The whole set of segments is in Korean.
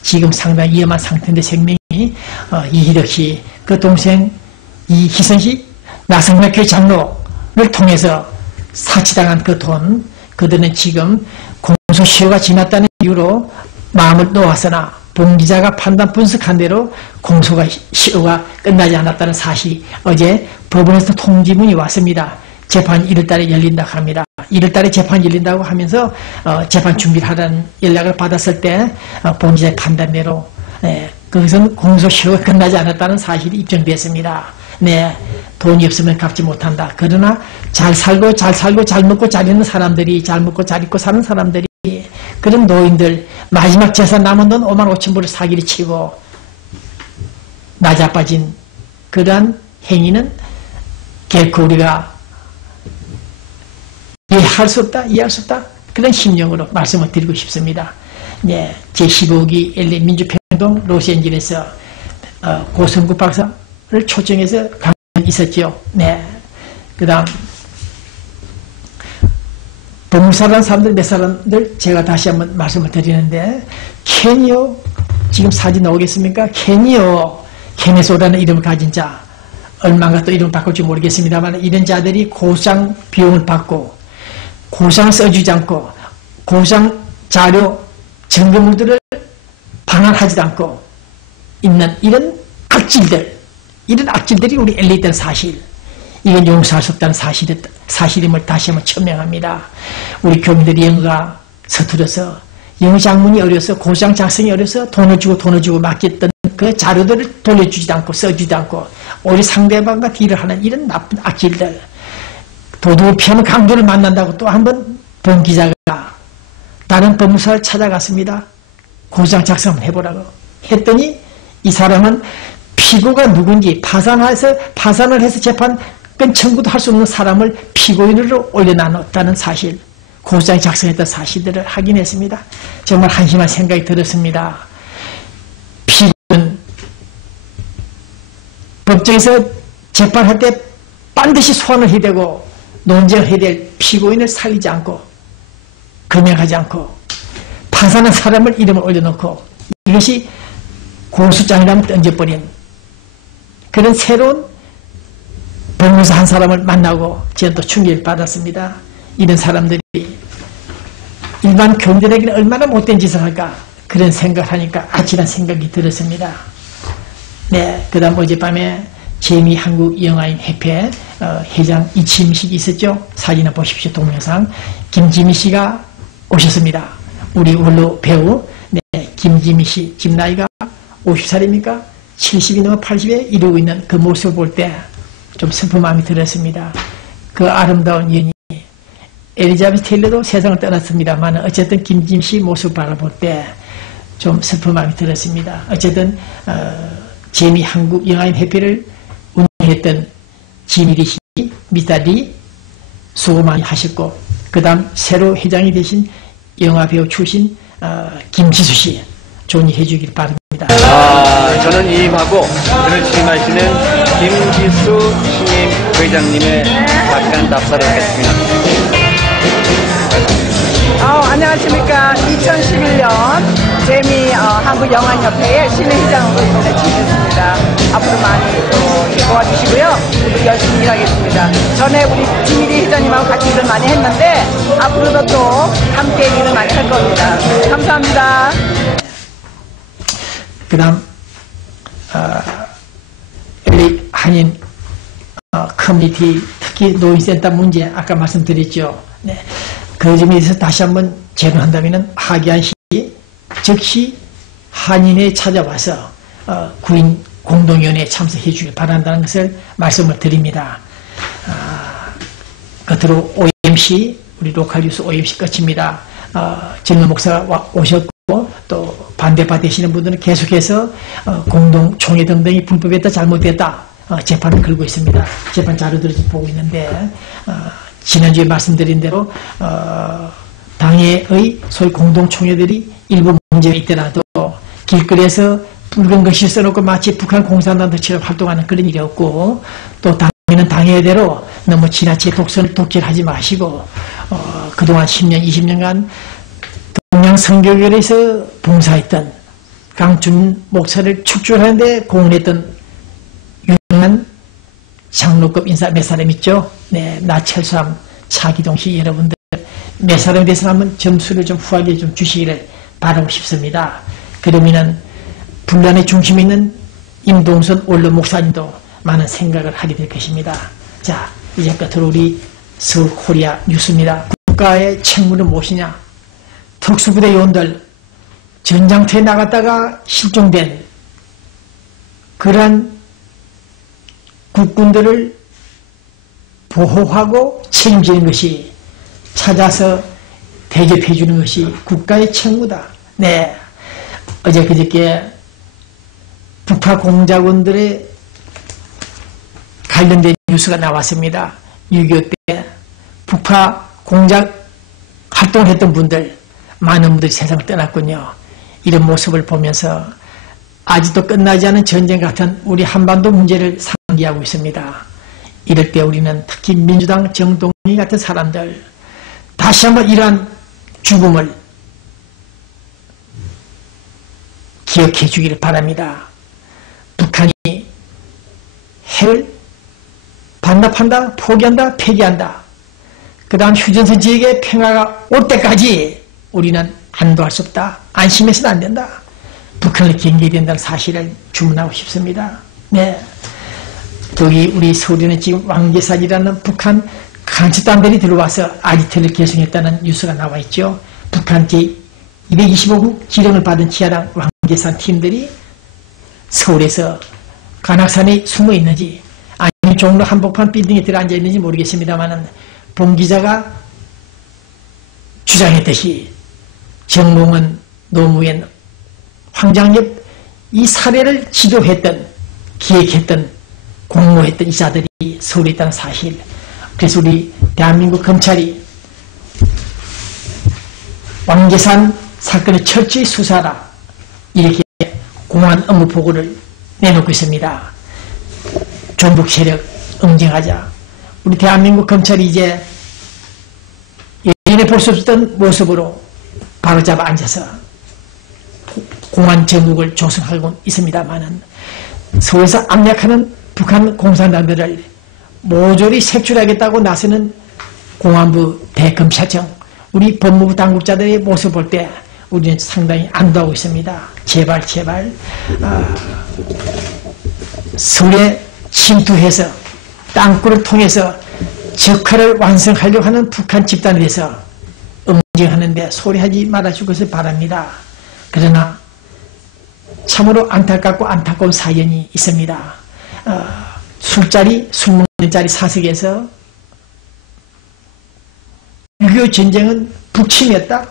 지금 상당히 위험한 상태인데 생명이 이희덕 씨, 그 동생 이희선 씨, 나성맥교회 장로를 통해서 사치당한 그 돈, 그들은 지금 공소시효가 지났다는 이유로 마음을 놓았으나 봉 기자가 판단 분석한 대로 공소시효가 끝나지 않았다는 사실이 어제 법원에서 통지문이 왔습니다. 재판이 1월달에 열린다고 합니다. 1월달에 재판이 열린다고 하면서 재판 준비를 하라는 연락을 받았을 때 봉 기자의 판단대로 거기서는 공소시효가 끝나지 않았다는 사실이 입증됐습니다. 네, 돈이 없으면 갚지 못한다. 그러나 잘 살고 잘 먹고 잘 있는 사람들이, 잘 먹고 잘 입고 사는 사람들이, 그런 노인들 마지막 재산 남은 돈 5만 5천 불을 사기를 치고 나자빠진 그러한 행위는 결코 우리가 이해할 수 없다. 그런 심령으로 말씀을 드리고 싶습니다. 네, 제15기 LA 민주평동 로스앤젤레스 고성구 박사를 초청해서 강연이 있었죠. 네, 그 다음 법무사라는 사람들 몇 사람들 제가 다시 한번 말씀을 드리는데, 케니오, 지금 사진 나오겠습니까? 케네소라는 이름을 가진 자, 얼마가 또 이름을 바꿀지 모르겠습니다만, 이런 자들이 고상 비용을 받고 고상을 써주지 않고 고상 자료 증거물들을 반환하지도 않고 있는 이런 악질들이 우리 LA 있다는 사실, 이건 용서할 수 없다는 사실임을 다시 한번 천명합니다. 우리 교민들이 영어가 서툴어서, 영어 작문이 어려서, 고상 작성이 어려서 돈을 주고 맡겼던 그 자료들을 돌려주지도 않고 써주지도 않고 오히려 상대방과 딜을 하는 이런 나쁜 악질들, 도둑을 피하는 강도를 만난다고 또 한 번 봉 기자가 다른 법무사를 찾아갔습니다. 고상 작성 한번 해보라고 했더니 이 사람은 피고가 누군지 파산을 해서 재판 청구도 할 수 없는 사람을 피고인으로 올려놨다는 사실, 고소장에 작성했던 사실들을 확인했습니다. 정말 한심한 생각이 들었습니다. 피고는 법정에서 재판할 때 반드시 소환을 해야 되고 논쟁을 해야 될 피고인을 살리지 않고 금형하지 않고 파산한 사람을 이름을 올려놓고 이것이 공소장이라면 던져버린 그런 새로운 법무사 한 사람을 만나고 저는 또 충격을 받았습니다. 이런 사람들이 일반 교민들에게는 얼마나 못된 짓을 할까, 그런 생각을 하니까 아찔한 생각이 들었습니다. 네, 그 다음 어젯밤에 재미한국영화인협회 회장 이치미 씨가 있었죠. 사진을 보십시오. 동영상. 김지미 씨가 오셨습니다. 우리 원로 배우. 네, 김지미 씨 지금 나이가 50살입니까? 70이 넘어 80에 이루고 있는 그 모습을 볼 때 좀 슬픈 마음이 들었습니다. 그 아름다운 연인 엘리자베스 테일러도 세상을 떠났습니다만 어쨌든 김지미 씨 모습을 바라볼 때 좀 슬픈 마음이 들었습니다. 어쨌든 재미한국영화인협회를 운영했던 지미리 씨, 미타리 수고 많이 하셨고, 그 다음 새로 회장이 되신 영화배우 출신 김지수 씨 좋은 일 해주길 바랍니다. 저는 이임하고 오늘 취임하시는 김지수 신임 회장님의 잠깐 답사를 하겠습니다. 안녕하십니까. 2011년 재미한국영화협회의 신회회장으로 이번에 취임했습니다. 앞으로 많이 도와주시고요. 우리 열심히 일하겠습니다. 전에 우리 김일희 회장님하고 같이 일을 많이 했는데 앞으로도 또 함께 일을 많이 할 겁니다. 감사합니다. 그 다음 LA 한인 커뮤니티, 특히 노인센터 문제 아까 말씀드렸죠. 네. 그 점에 대해서 다시 한번 재론한다면 하기한 씨 즉시 한인회에 찾아와서 구인 공동위원회에 참석해 주길 바란다는 것을 말씀을 드립니다. 끝으로 OMC, 우리 로컬뉴스 OMC 끝입니다. 정명 목사가 오셨고 또 반대받으시는 분들은 계속해서 공동총회 등등이 불법했다 잘못됐다 재판을 걸고 있습니다. 재판 자료들을 보고 있는데 지난주에 말씀드린 대로 당회의 소위 공동총회들이 일부 문제가 있더라도 길거리에서 붉은 글씨 써놓고 마치 북한 공산당처럼 활동하는 그런 일이 없고, 또 당회는 당회대로 너무 지나치게 독재하지 마시고 그동안 10년, 20년간 동양 선교회에서 봉사했던 강춘 목사를 축출하는데 공헌했던 유명한 장로급 인사 몇 사람 있죠? 네, 나철삼, 차기동씨 여러분들 몇 사람에 대해서 한번 점수를 좀 후하게 좀 주시기를 바라고 싶습니다. 그러면은 분란의 중심에 있는 임동선 원로 목사님도 많은 생각을 하게 될 것입니다. 자, 이제 끝으로 우리 서울 코리아 뉴스입니다. 국가의 책무는 무엇이냐? 특수부대 요원들 전장터에 나갔다가 실종된 그러한 국군들을 보호하고 책임지는 것이 찾아서 대접해 주는 것이 국가의 책무다. 네, 어제 그저께 북파 공작원들의 관련된 뉴스가 나왔습니다. 6.25 때 북파 공작 활동했던 분들 많은 분들이 세상을 떠났군요. 이런 모습을 보면서 아직도 끝나지 않은 전쟁 같은 우리 한반도 문제를 상기하고 있습니다. 이럴 때 우리는 특히 민주당 정동희 같은 사람들 다시 한번 이러한 죽음을 기억해 주기를 바랍니다. 북한이 핵을 반납한다, 포기한다, 폐기한다. 그 다음 휴전선 지역에 평화가 올 때까지 우리는 안도할 수 없다. 안심해서는 안 된다. 북한을 경계해야 된다는 사실을 주문하고 싶습니다. 네. 여기 우리 서울에는 지금 왕계산이라는 북한 간첩단들이 들어와서 아지트를 결성했다는 뉴스가 나와 있죠. 북한 제225국 지령을 받은 지하랑 왕계산 팀들이 서울에서 관악산에 숨어 있는지 아니면 종로 한복판 빌딩에 들어앉아 있는지 모르겠습니다만은 본 기자가 주장했듯이 정몽은, 노무현, 황장엽 이 사례를 지도했던, 기획했던, 공모했던 이자들이 서울에 있다는 사실. 그래서 우리 대한민국 검찰이 왕계산 사건을 철저히 수사하라 이렇게 공안 업무 보고를 내놓고 있습니다. 종북 세력 응징하자. 우리 대한민국 검찰이 이제 예전에 볼 수 없었던 모습으로 바로잡아 앉아서 공안 정국을 조성하고 있습니다만은 서울에서 압력하는 북한 공산당들을 모조리 색출하겠다고 나서는 공안부 대검찰청 우리 법무부 당국자들의 모습 볼 때 우리는 상당히 안도하고 있습니다. 제발 서울에 침투해서 땅굴을 통해서 적화를 완성하려고 하는 북한 집단에 대해서 응징하는데 소리하지 말아줄 것을 바랍니다. 그러나 참으로 안타깝고 안타까운 사연이 있습니다. 술 먹는 자리 사석에서 6.25 전쟁은 북침이었다.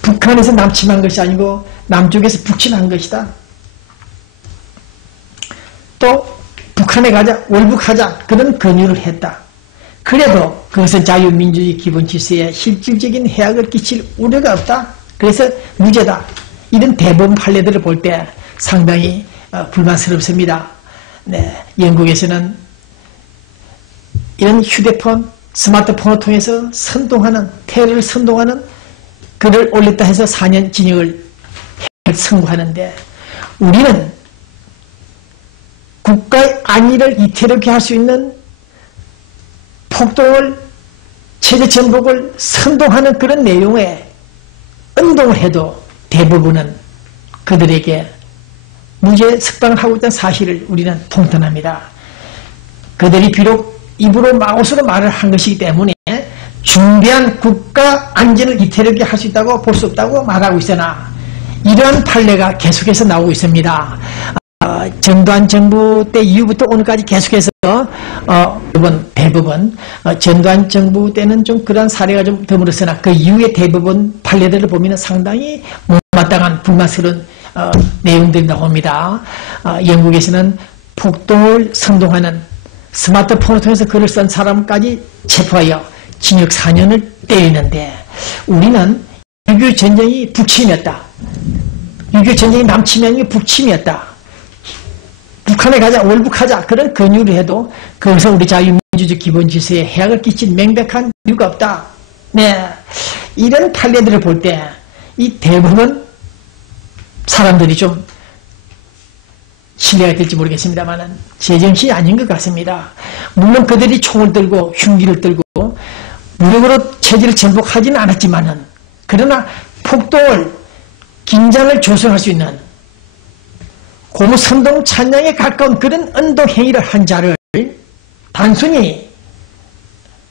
북한에서 남침한 것이 아니고 남쪽에서 북침한 것이다. 또 북한에 가자, 월북하자 그런 권유를 했다. 그래도 그것은 자유민주주의 기본 질서에 실질적인 해악을 끼칠 우려가 없다. 그래서 무죄다. 이런 대법원 판례들을 볼 때 상당히 불만스럽습니다. 네, 영국에서는 이런 휴대폰, 스마트폰을 통해서 테러를 선동하는 글을 올렸다 해서 4년 징역을 선고하는데 우리는 국가의 안위를 이태롭게 할 수 있는 폭동을 체제 전복을 선동하는 그런 내용에 운동을 해도 대부분은 그들에게 무죄 석방을 하고 있다는 사실을 우리는 통탄합니다. 그들이 비록 입으로 마우스로 말을 한 것이기 때문에 중대한 국가 안전을 이태롭게 할 수 있다고 볼 수 없다고 말하고 있으나 이러한 판례가 계속해서 나오고 있습니다. 전두환 정부 때 이후부터 오늘까지 계속해서 대법원 전두환 정부 때는 좀 그러한 사례가 좀 드물었으나 그 이후의 대법원 판례들을 보면 상당히 못마땅한 불만스러운 내용들이 나옵니다. 영국에서는 폭동을 선동하는 스마트폰을 통해서 글을 쓴 사람까지 체포하여 징역 4년을 때리는데 우리는 6.25 전쟁이 북침이었다. 6.25 전쟁이 남침이 아니고 북침이었다. 북한에 가자, 월북하자 그런 권유를 해도 거기서 우리 자유민주주의 기본 질서에 해악을 끼친 명백한 이유가 없다. 네, 이런 판례들을 볼 때 이 대부분 사람들이 좀 신뢰가 될지 모르겠습니다만 제정신이 아닌 것 같습니다. 물론 그들이 총을 들고 흉기를 들고 무력으로 체제를 전복하지는 않았지만은 그러나 폭동을 긴장을 조성할 수 있는 고무선동 찬양에 가까운 그런 운동행위를 한 자를 단순히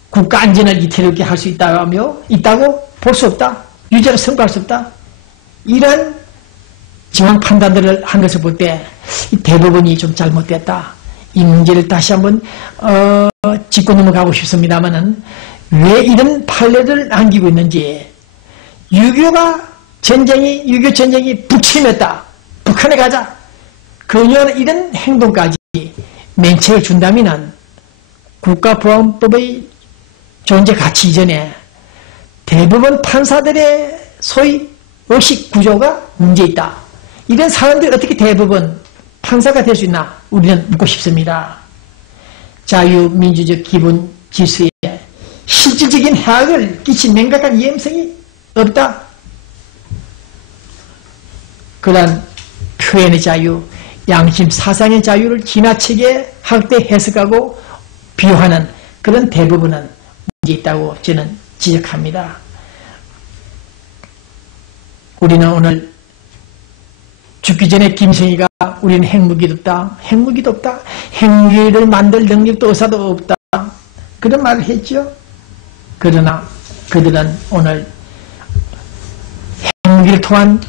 국가 안전을 이태롭게 할 수 있다고 볼 수 없다. 유죄로 선고할 수 없다. 이러한 지방 판단들을 한 것을 볼 때 대법원이 좀 잘못됐다. 이 문제를 다시 한번 짚고 넘어가고 싶습니다만은 왜 이런 판례를 남기고 있는지 6.25 전쟁이 북침했다. 북한에 가자. 그녀는 이런 행동까지 맹책을 준다면은 국가보안법의 존재 가치 이전에 대법원 판사들의 소위 의식 구조가 문제있다. 이런 사람들이 어떻게 대법원 판사가 될 수 있나 우리는 묻고 싶습니다. 자유민주적 기본 질서에 실질적인 해악을 끼친 명백한 위험성이 없다. 그러한 표현의 자유, 양심, 사상의 자유를 지나치게 학대 해석하고 비호하는 그런 대부분은 문제 있다고 저는 지적합니다. 우리는 오늘 죽기 전에 김정희가 우리는 핵무기도 없다. 핵무기도 없다. 핵무기를 만들 능력도 의사도 없다. 그런 말을 했죠. 그러나 그들은 오늘 핵무기를 통한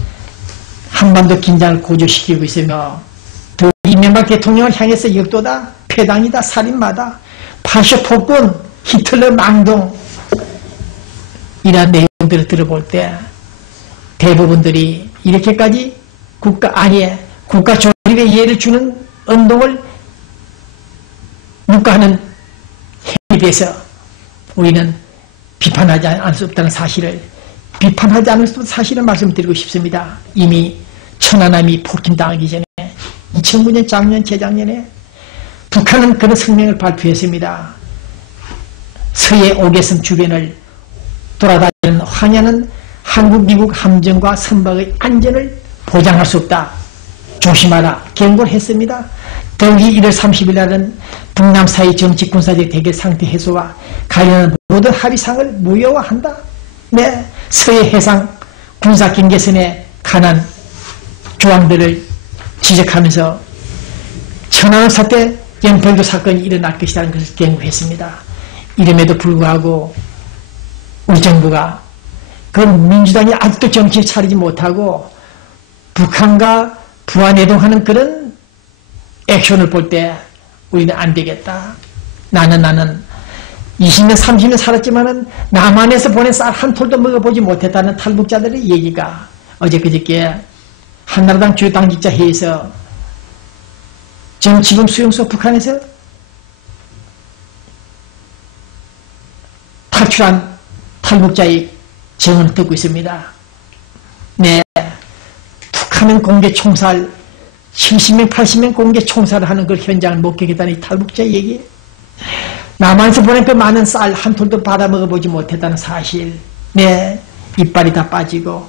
한반도 긴장을 고조시키고 있으며 더 이명박 대통령을 향해서 역도다, 패당이다, 살인마다, 파쇼 폭군, 히틀러 망동 이러한 내용들을 들어볼 때 대부분들이 이렇게까지 국가 조립에 이해를 주는 운동을 묵과하는 행위에 대해서 우리는 비판하지 않을 수 없다는 사실을 말씀드리고 싶습니다. 이미 천안함이 폭침당하기 전에 2009년 작년 재작년에 북한은 그런 성명을 발표했습니다. 서해 오개섬 주변을 돌아다니는 황야는 한국 미국 함정과 선박의 안전을 보장할 수 없다. 조심하라. 경고를 했습니다. 더욱이 1월 30일 날은 북남 사이 정치 군사적 대결 상태 해소와 관련한 모든 합의사항을 무효화한다. 네, 서해 해상 군사 경계선에 관한 조항들을 지적하면서 천안함 사태 영평도 사건이 일어날 것이라는 것을 경고했습니다. 이름에도 불구하고 우리 정부가 그 민주당이 아직도 정신을 차리지 못하고 북한과 부안해동하는 그런 액션을 볼 때 우리는 안 되겠다. 나는 20년 30년 살았지만은 남한에서 보낸 쌀 한 톨도 먹어보지 못했다는 탈북자들의 얘기가 어제 그저께 한나라당 주요 당직자 회의에서 정치범 수용소 북한에서 탈출한 탈북자의 증언을 듣고 있습니다. 네, 북한은 공개 총살 70명 80명 공개 총살을 하는 그 현장을 목격했다는 이 탈북자의 얘기, 남한에서 보낸 그 많은 쌀 한 톨도 받아 먹어보지 못했다는 사실. 네, 이빨이 다 빠지고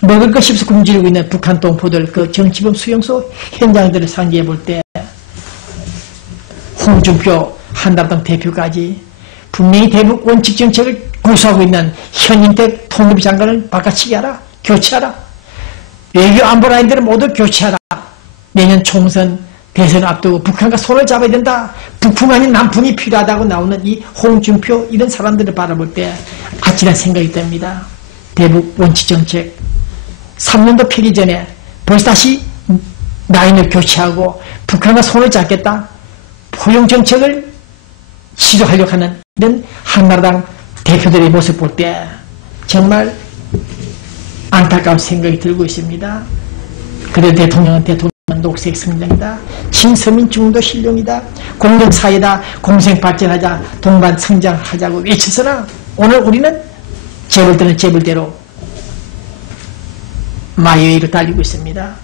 먹을 것이 없어 굶주리고 있는 북한 동포들 그 정치범 수용소 현장들을 상기해 볼 때 홍준표 한나라당 대표까지 분명히 대북 원칙 정책을 고수하고 있는 현인택 통일부 장관을 바꿔치기 하라. 교체하라. 외교 안보 라인들을 모두 교체하라. 내년 총선 대선을 앞두고 북한과 손을 잡아야 된다. 북풍 아닌 남풍이 필요하다고 나오는 이 홍준표 이런 사람들을 바라볼 때 아찔한 생각이 듭니다. 대북 원칙 정책 3년도 펴기 전에 벌써 다시 라인을 교체하고 북한과 손을 잡겠다. 포용 정책을 시도하려고 하는 이런 한나라당 대표들의 모습 볼 때 정말 안타까운 생각이 들고 있습니다. 그래도 대통령은 녹색 성장이다. 친서민 중도 실용이다. 공정사회다. 공생발전하자. 동반 성장하자고 외쳐서나 오늘 우리는 재벌들은 재벌대로 마이웨이로 달리고 있습니다.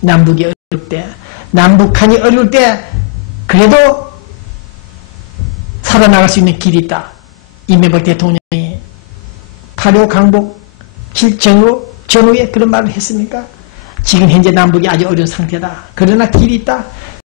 남북이 어려울 때, 남북한이 어려울 때 그래도 살아나갈 수 있는 길이 있다. 이명박 대통령이 8.25 강복 전후에 그런 말을 했습니까? 지금 현재 남북이 아주 어려운 상태다. 그러나 길이 있다.